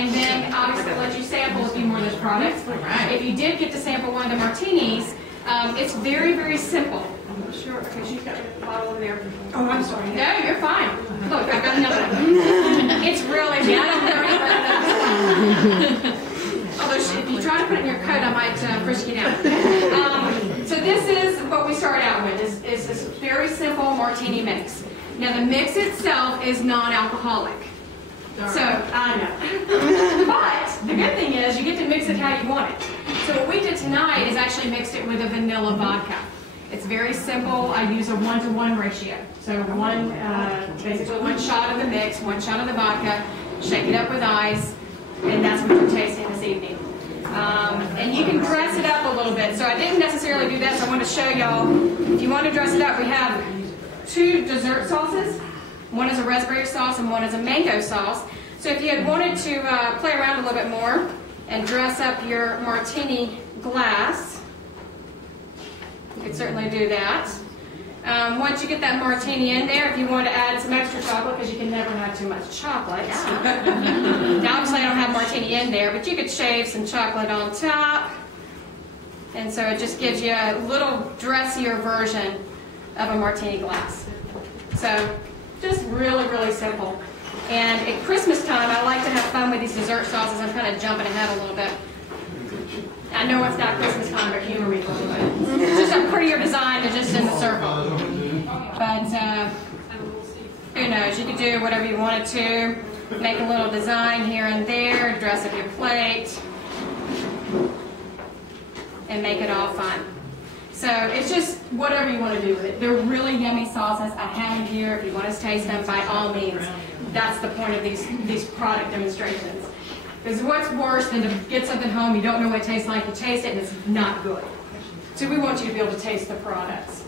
and then obviously let you sample a few more of those products. If you did get to sample one of the martinis, it's very, very simple. Sure. Okay, she's got the bottle over there. Oh, I'm sorry. No, you're fine. Look, I've got another one. It's really, although if you try to put it in your coat, I might frisk you down. So this is what we start out with, is this very simple martini mix. Now the mix itself is non-alcoholic. So, I know. But the good thing is you get to mix it how you want it. So what we did tonight is actually mixed it with a vanilla vodka. It's very simple. I use a 1-to-1 ratio. So basically one shot of the mix, one shot of the vodka, shake it up with ice, and that's what you're tasting this evening. And you can dress it up a little bit. So I didn't necessarily do that, so I want to show y'all. If you want to dress it up, we have 2 dessert sauces. One is a raspberry sauce and one is a mango sauce. So if you had wanted to play around a little bit more and dress up your martini glass, you could certainly do that. Once you get that martini in there, if you want to add some extra chocolate, because you can never have too much chocolate. Now obviously I don't have martini in there, but you could shave some chocolate on top. And so it just gives you a little dressier version of a martini glass. So just really, really simple. And at Christmas time, I like to have fun with these dessert sauces. I'm kind of jumping ahead a little bit. I know it's not Christmas time, but humor me a little bit. It's just a prettier design than just in the circle. But who knows? You could do whatever you wanted to. Make a little design here and there. Dress up your plate. And make it all fun. So it's just whatever you want to do with it. They're really yummy sauces. I have them here. If you want to taste them, by all means. That's the point of these product demonstrations. Because what's worse than to get something home, you don't know what it tastes like, you taste it, and it's not good. So we want you to be able to taste the products.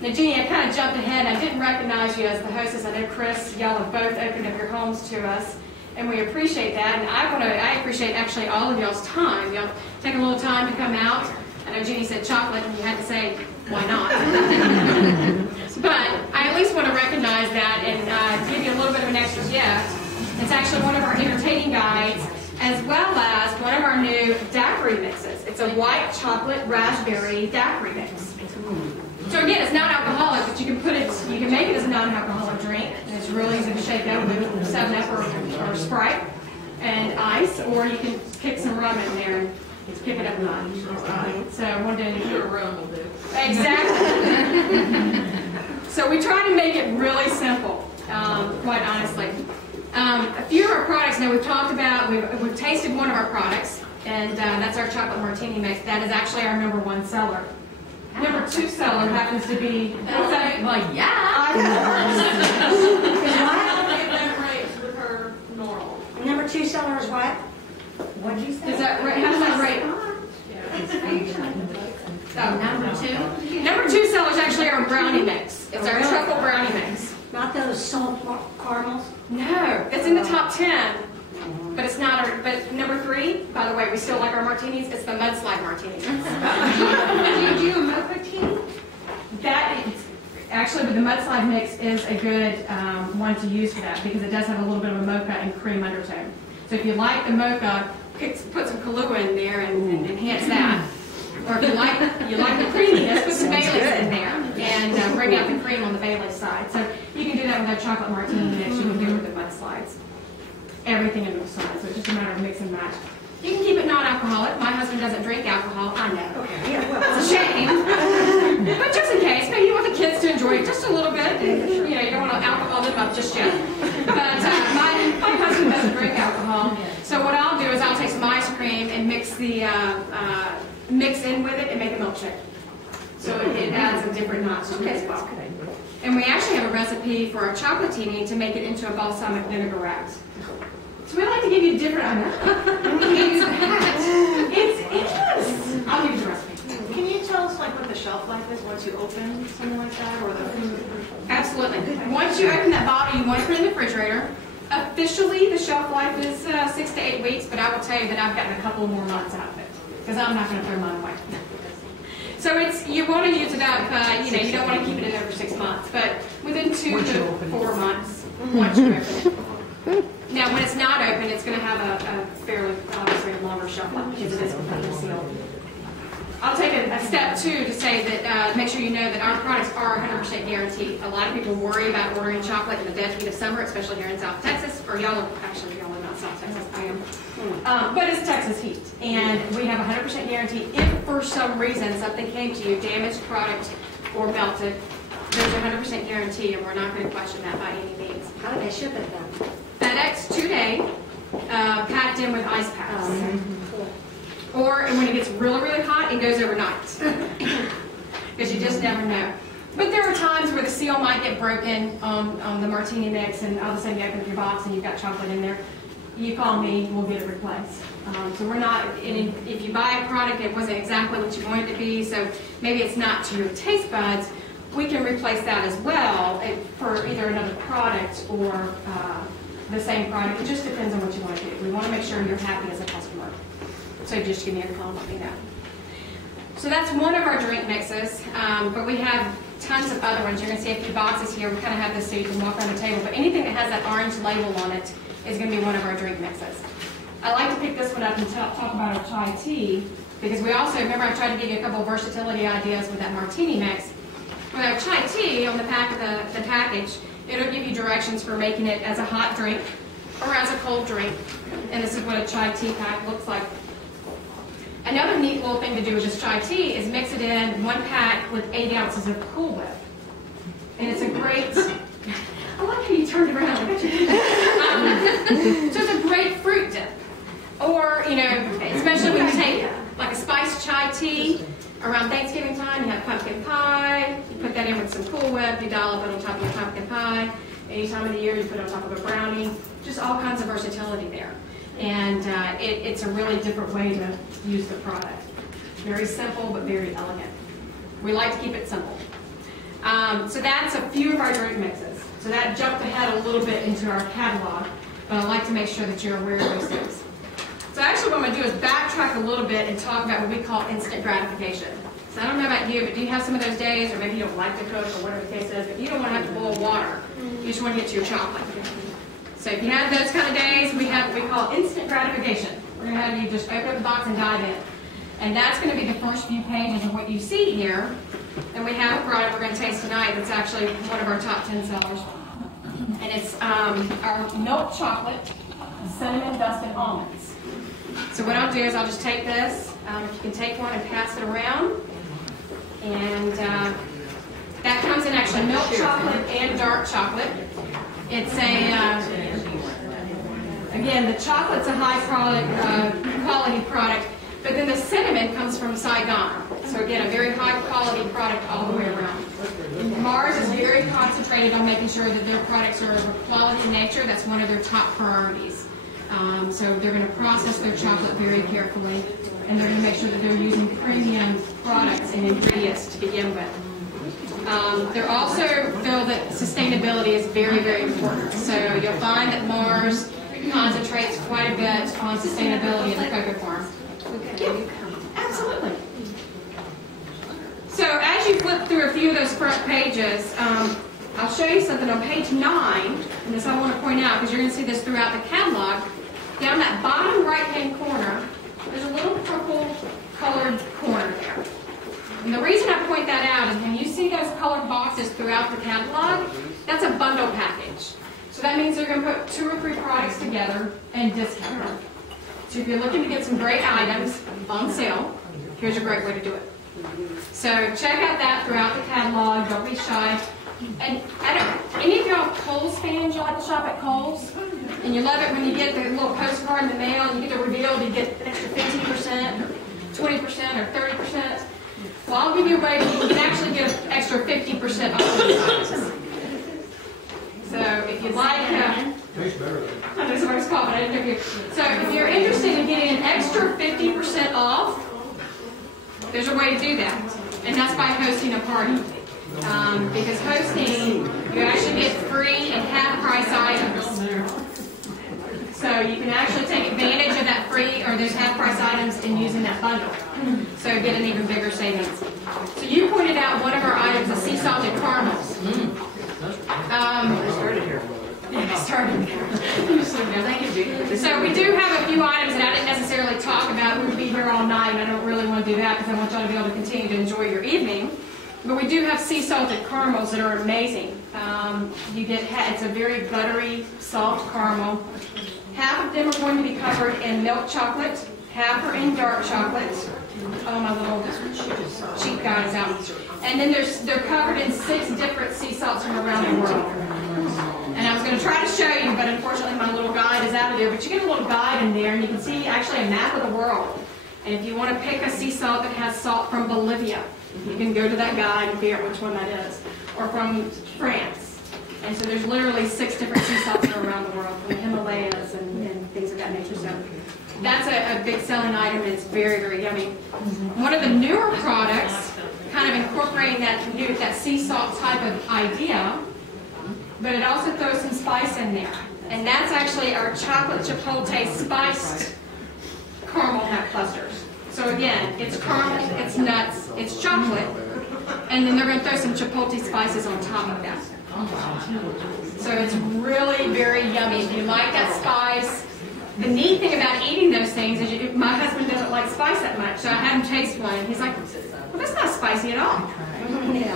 Now, Jeannie, I kind of jumped ahead. I didn't recognize you as the hostess. I know Chris, y'all have both opened up your homes to us, and we appreciate that. And I appreciate actually all of y'all's time. Y'all take a little time to come out. I know Jeannie said chocolate, and you had to say, why not? But I at least want to recognize that and give you a little bit of an extra gift. It's actually one of our entertaining guides, as well as one of our new daiquiri mixes. It's a white chocolate raspberry daiquiri mix. So again, it's not alcoholic, but you can make it as a non-alcoholic drink, and it's really easy to shake up with 7-Up or Sprite and ice, or you can kick some rum in there and pick it up notch. So I wanted to do a rum will do. Exactly. So we try to make it really simple, quite honestly. A few of our products now we've talked about, we've tasted one of our products, and that's our chocolate martini mix. That is actually our #1 seller. Number 2 seller happens to be, like, yeah. With her normal. Number 2 seller is what? What'd you say? Is that right? How does that rate? Number 2 seller is actually our brownie mix. It's our truffle brownie mix. Not those salt caramels? No, it's in the top 10. But it's not our, but number 3, by the way, we still like our martinis, it's the mudslide martini. Do you do a mocha tea? That is, actually the mudslide mix is a good one to use for that, because it does have a little bit of a mocha and cream undertone. So if you like the mocha, put some Kahlua in there and enhance that. Or if you like the creaminess, put some Baileys in there and bring out the cream on the Baileys side. So you can do that with our chocolate martini mix. You can do it with the mudslides. Everything in the side, so it's just a matter of mix and match. You can keep it non-alcoholic. My husband doesn't drink alcohol. I know. Yeah, well, it's a shame. But just in case, maybe you want the kids to enjoy it just a little bit. You know, you don't want to alcohol them up just yet. But my husband doesn't drink alcohol. So what I'll do is I'll take some ice cream and mix in with it and make a milkshake. So it adds a different notch to it as well. And we actually have a recipe for our chocolatini to make it into a balsamic vinaigrette. So we like to give you different, I know. It is. I'll give you the recipe. Can you tell us like what the shelf life is once you open something like that, or the food? Absolutely. Once you open that bottle, you want to put it in the refrigerator. Officially, the shelf life is 6 to 8 weeks, but I will tell you that I've gotten a couple more months out of it, because I'm not going to throw mine away. So you want to use it up, you don't want to keep it in over 6 months, but within 2 to 4 months, once you open it. Now, when it's not open, it's going to have a fairly, obviously, longer shelf life because it is completely sealed. I'll take a step two to say that make sure you know that our products are 100% guaranteed. A lot of people worry about ordering chocolate in the dead heat of summer, especially here in South Texas, or y'all are not South Texas, I am. But it's Texas heat, and we have a 100% guarantee. If for some reason something came to you, damaged product or melted, there's a 100% guarantee, and we're not going to question that by any means. How do they ship it then? FedEx 2-day, packed in with ice packs. Or when it gets really, really hot, it goes overnight. Because you just never know. But there are times where the seal might get broken on the martini mix, and all of a sudden you open up your box and you've got chocolate in there. You call me, we'll get it replaced. So we're not, if you buy a product that wasn't exactly what you want it to be, so maybe it's not to your taste buds, we can replace that as well for either another product or the same product. It just depends on what you want to do. We want to make sure you're happy as a customer. So just give me a call and let me know. So that's one of our drink mixes, but we have tons of other ones. You're going to see a few boxes here. We kind of have this so you can walk around the table, but anything that has that orange label on it is going to be one of our drink mixes. I like to pick this one up and talk about our chai tea, because we also, remember I tried to give you a couple of versatility ideas with that martini mix. With our chai tea on the back of the package, it'll give you directions for making it as a hot drink or as a cold drink. And this is what a chai tea pack looks like. Another neat little thing to do with this chai tea is mix it in one pack with 8 ounces of Cool Whip. And it's a great, I like how you turned around. So it's a great fruit dip. Or, you know, especially when you take like a spiced chai tea around Thanksgiving time, you have pumpkin pie, you put that in with some Cool Whip, you dollop it on top of your pumpkin pie. Any time of the year, you put it on top of a brownie. Just all kinds of versatility there. And it's a really different way to use the product. Very simple, but very elegant. We like to keep it simple. So that's a few of our drink mixes. So that jumped ahead a little bit into our catalog, but I'd like to make sure that you're aware of those things. So actually what I'm going to do is backtrack a little bit and talk about what we call instant gratification. So I don't know about you, but do you have some of those days, or maybe you don't like to cook, or whatever the case is, but you don't want to have to boil water. You just want to get to your chocolate. So if you have those kind of days, we have what we call instant gratification. We're going to have you just open up the box and dive in. And that's going to be the first few pages of what you see here. And we have a product we're going to taste tonight that's actually one of our top 10 sellers. And it's our milk chocolate, cinnamon dusted almonds. So what I'll do is I'll just take this. If you can take one and pass it around. And that comes in actually milk chocolate and dark chocolate. It's a, again, the chocolate's a high quality product, but then the cinnamon comes from Saigon. So again, a very high quality product all the way around. Mars is very concentrated on making sure that their products are of a quality nature. That's one of their top priorities. So they're going to process their chocolate very carefully, and they're going to make sure that they're using premium products and ingredients to begin with. They also feel that sustainability is very, very important. So you'll find that Mars concentrates quite a bit on sustainability in the cocoa farm. Yeah, absolutely. So as you flip through a few of those front pages, I'll show you something on page 9, and this I want to point out because you're going to see this throughout the catalog. Down that bottom right-hand corner, there's a little purple colored corner there. And the reason I point that out is when you see those colored boxes throughout the catalog, that's a bundle package. So that means they're going to put 2 or 3 products together and discount them. So if you're looking to get some great items on sale, here's a great way to do it. So check out that throughout the catalog. Don't be shy. And any of y'all Kohl's fans, you like to shop at Kohl's? And you love it when you get the little postcard in the mail and you get the reveal, you get an extra 15% or 20% or 30%. Well, I'll give you a way that you can actually get an extra 50% off of these items. So if you like, I know somebody's called, but I didn't know you. So if you're interested in getting an extra 50% off, there's a way to do that, and that's by hosting a party. Because hosting, you actually get free and half-price items. So you can actually take advantage of that free or those half-price items in using that bundle. So get an even bigger savings. So you pointed out one of our items, the sea salted caramels. Starting there. So we do have a few items that I didn't necessarily talk about. We would be here all night, and I don't really want to do that because I want y'all to be able to continue to enjoy your evening. But we do have sea salted caramels that are amazing. It's a very buttery, soft caramel. Half of them are going to be covered in milk chocolate, half are in dark chocolate. Oh, my little cheap guy is out. And then they're covered in 6 different sea salts from around the world. And I was going to try to show you, but unfortunately my little guide is out of there. But you get a little guide in there, and you can see actually a map of the world. And if you want to pick a sea salt that has salt from Bolivia, you can go to that guide and figure out which one that is. Or from France. And so there's literally 6 different sea salts from around the world, from the Himalayas and things of that nature. So that's a big selling item, and it's very, very yummy. One of the newer products, kind of incorporating that sea salt type of idea, but it also throws some spice in there. And that's actually our chocolate chipotle spiced caramel nut clusters. So again, it's caramel, it's nuts, it's chocolate, and then they're going to throw some chipotle spices on top of that. So it's really very yummy. If you like that spice, the neat thing about eating those things is my husband doesn't like spice that much, so I had him taste one, and he's like, well, that's not spicy at all.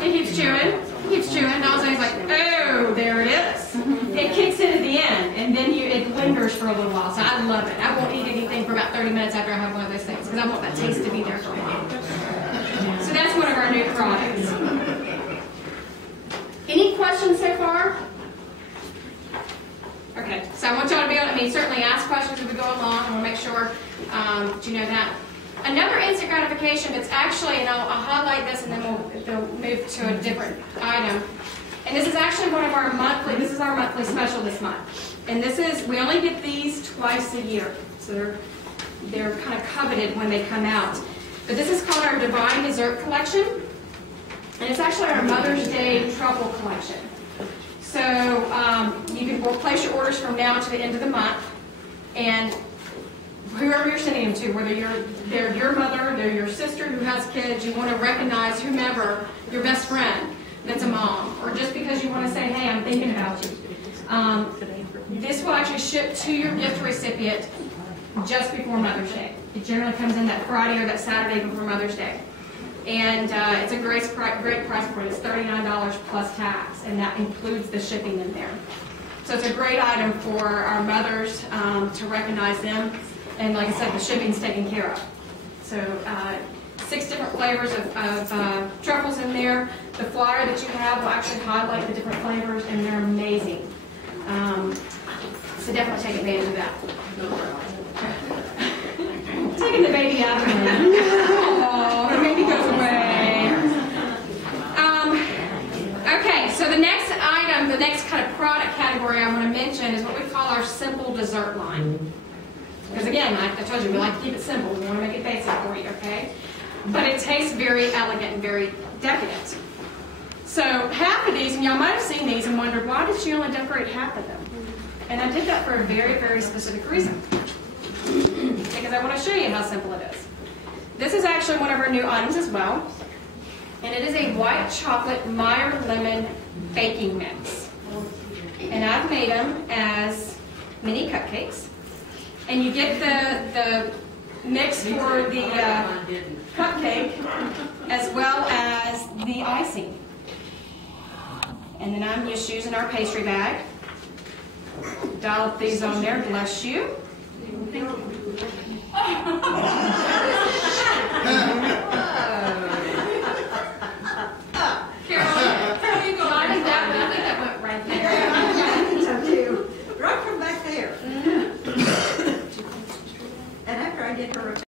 He keeps chewing, and all of a sudden he's like, oh, there it is. It kicks in at the end, and then it lingers for a little while, so I love it. I won't eat anything for about 30 minutes after I have one of those things, because I want that taste to be there for a while. So that's one of our new products. Any questions so far? Okay, so I want y'all to be able to, certainly ask questions as we go along, and we'll make sure that you know that. Another instant gratification that's actually, and I'll highlight this and then we'll move to a different item. And this is actually our monthly special this month. And we only get these twice a year. So they're kind of coveted when they come out. But this is called our Divine Dessert Collection. And it's actually our Mother's Day Truffle Collection. So we'll place your orders from now to the end of the month. And whoever you're sending them to, whether they're your mother, they're your sister who has kids, you want to recognize whomever, your best friend that's a mom, or just because you want to say, hey, I'm thinking about you. This will actually ship to your gift recipient just before Mother's Day. It generally comes in that Friday or that Saturday before Mother's Day. And it's a great price point. It's $39 plus tax, and that includes the shipping in there. So it's a great item for our mothers to recognize them. And like I said, the shipping's taken care of. So 6 different flavors of truffles in there. The flyer that you have will actually highlight the different flavors, and they're amazing. So definitely take advantage of that. Taking the baby out of me. Oh, the baby goes away. Okay, so the next item, the next kind of product category I want to mention is what we call our simple dessert line. Because again, I told you, we like to keep it simple. We want to make it basic for you, okay? But it tastes very elegant and very decadent. So half of these, and y'all might have seen these and wondered, why did she only decorate half of them? And I did that for a very, very specific reason. Because I want to show you how simple it is. This is actually one of our new items as well. And it is a white chocolate Meyer lemon baking mix. And I've made them as mini cupcakes. And you get the mix for the cupcake as well as the icing. And then I'm just using our pastry bag. Dollop these on there, bless you.